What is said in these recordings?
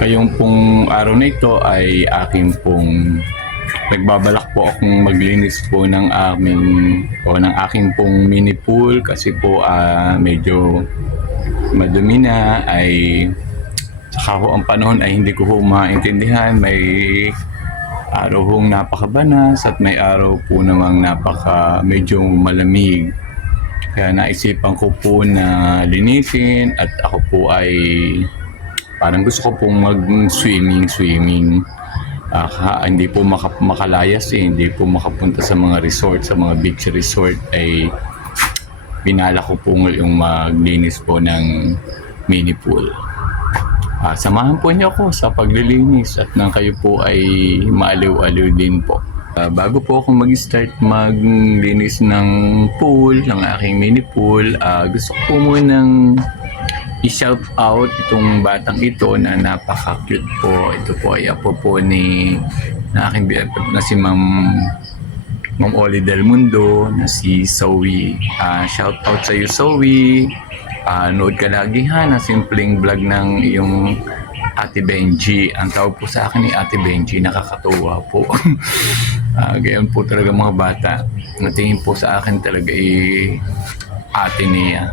Ngayong pong araw na ito ay aking pong nagbabalak po akong maglinis po ng aking pong mini pool kasi po medyo madumi na ay saka ho ang panahon ay hindi ko ho maintindihan. May araw hong napakabanas at may araw po namang medyo malamig. Kaya naisipan ko po na linisin at ako po ay parang gusto ko pong mag-swimming. Hindi po makalayas hindi po makapunta sa mga resort, sa mga beach resort ay binala ko po yung maglinis po ng mini pool. Samahan po niyo ako sa paglilinis at nang kayo po ay maaliw-aliw din po. Bago po ako mag-start maglinis ng pool, ng aking mini pool, gusto ko po munang i-shout out itong batang ito na napaka-cute po. Ito po ay apo po na aking BFF na si Ma'am Oli Del Mundo na si Zoe. Shout out sa iyo, Zoe. Nood ka lagi ha na simpleng vlog ng iyong Ate Benji. Ang tawag po sa akin ni Ate Benji, nakakatuwa po. Gayon po talaga mga bata. Natingin po sa akin talaga ate niya.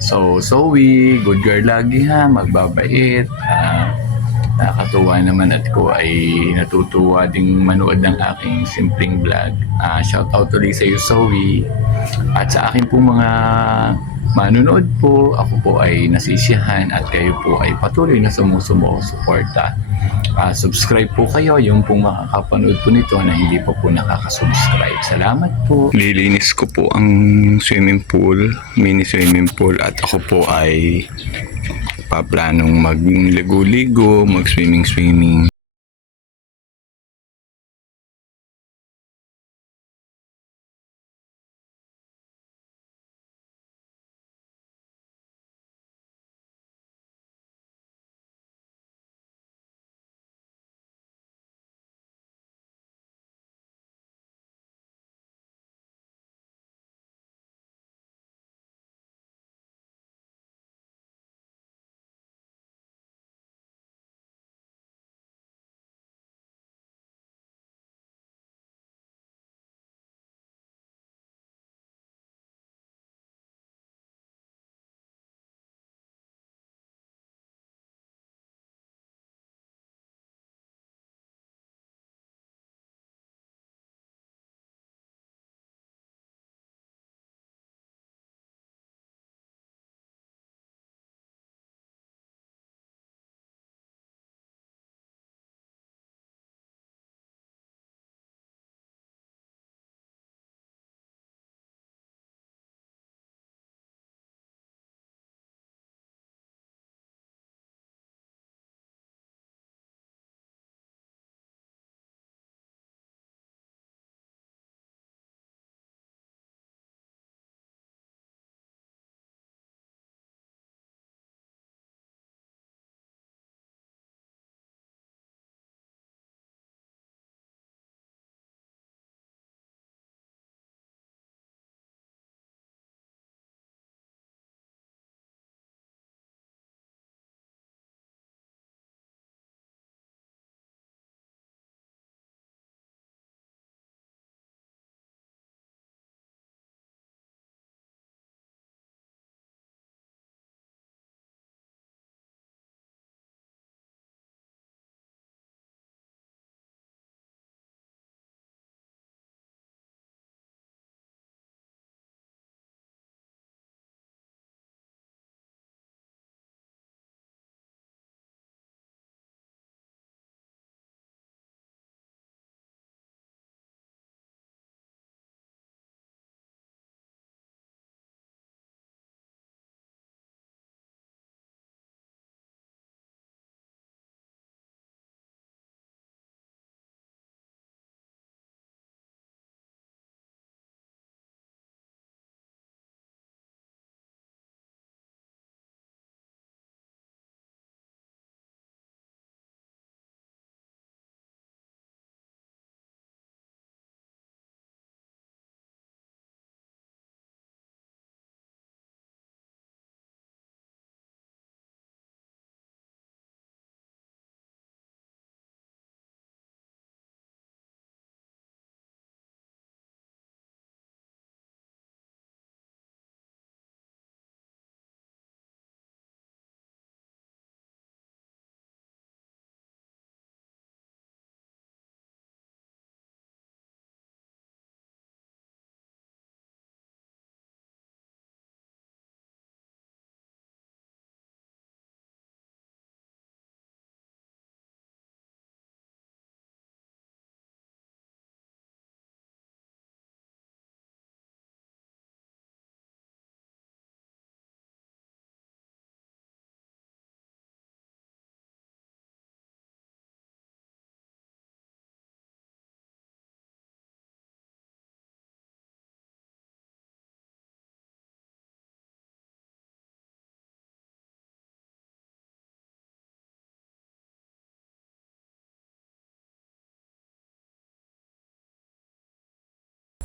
So, Zoe, good girl lagi ha, magbabait. Nakakatuwa naman at ko ay natutuwa ding manood ng aking simpleng vlog. Shout out ulit sa iyo, Zoe. At sa aking pong mga manonood po, ako po ay nasisiyahan at kayo po ay patuloy na sumusuporta. Subscribe po kayo, yung pong makakapanood po nito na hindi pa po nakaka-subscribe. Salamat po. Lilinis ko po ang swimming pool, mini swimming pool at ako po ay paplanong magligo-ligo, mag-swimming.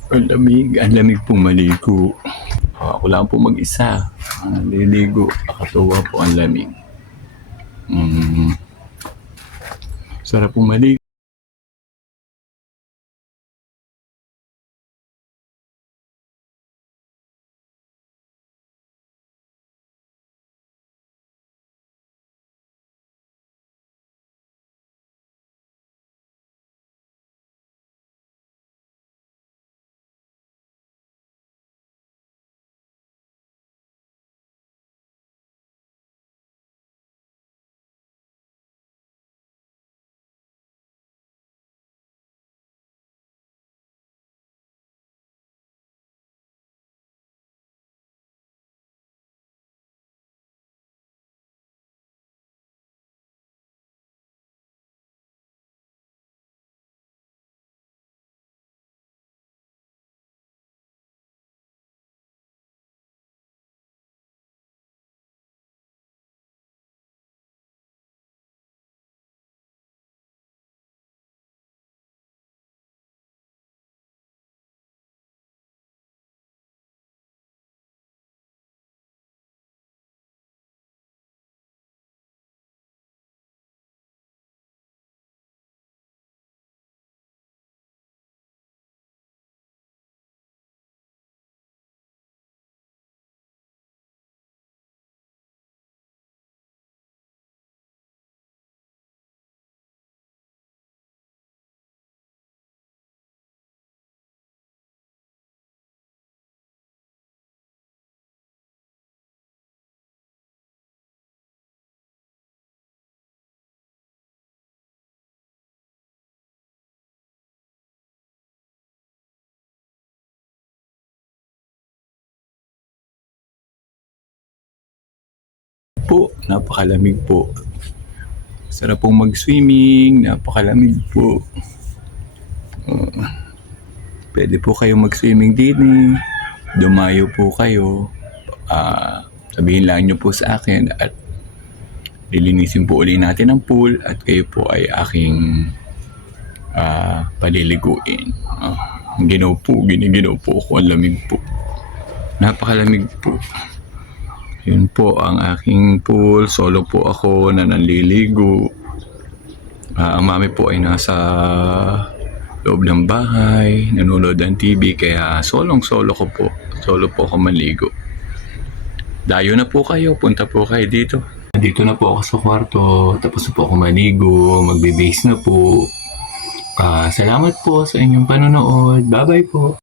Ang lamig pong maligo. Ako lang po mag-isa. Naliligo. Nakatuwa po ang lamig. Sarap pong maligo. Po, napakalamig po. Sarap pong mag-swimming, napakalamig po. Pwede po kayo mag-swimming din eh. Dumayo po kayo. Sabihin lang nyo po sa akin at lilinisin po uli natin ang pool at kayo po ay aking paliliguin. Ginaw po ako. Ang lamig po. Napakalamig po. Yun po ang aking pool. Solo po ako na nanliligo. Ang mami po ay nasa loob ng bahay, nanonood ng TV, kaya solo ko po. Solo po ako maligo. Dayo na po kayo, punta po kayo dito. Dito na po ako sa kwarto, tapos na po ako maligo, magbe-base na po. Salamat po sa inyong panonood. Bye-bye po.